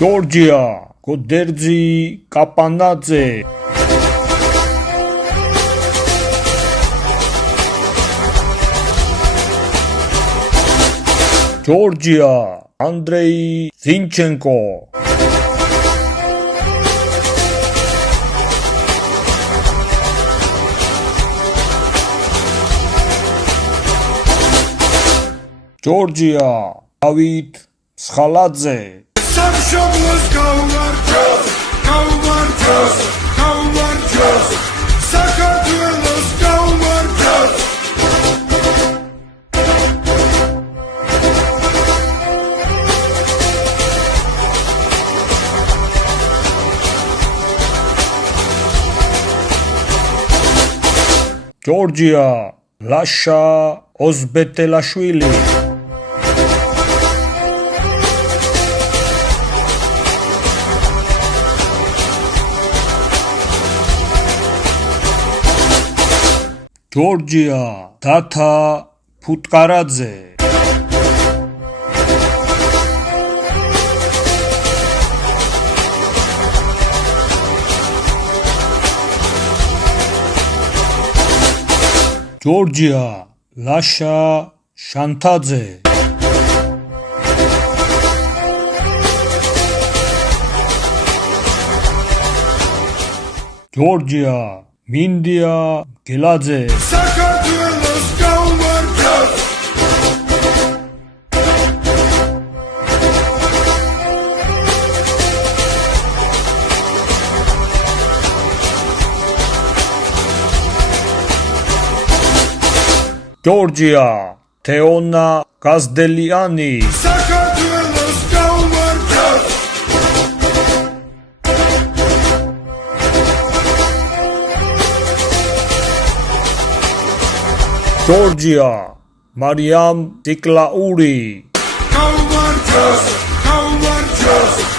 ჯორჯია, გოდერძი, კაპანაძე. ჯორჯია, ანდრეი ზინჩენკო. ჯორჯია, დავით მსხალაძე. სამშობლოს გაუმარჯოს, გაუმარჯოს, გაუმარჯოს, საქართველოს გაუმარჯოს. ჯორჯია, ლაშა ოზბეთელაშვილი. ჯორჯია, დათა ფუტკარაძე. ჯორჯია, ლაშა შანთაძე. ჯორჯია, მინდია გელაძე. საქართველოს გაუმარჯოს. ჯორჯია, თეონა გაზდელიანი. საქართველოს გაუმარჯოს. ჯორჯია, მარიამ ციკლაური. გაუმარჯოს, გაუმარჯოს.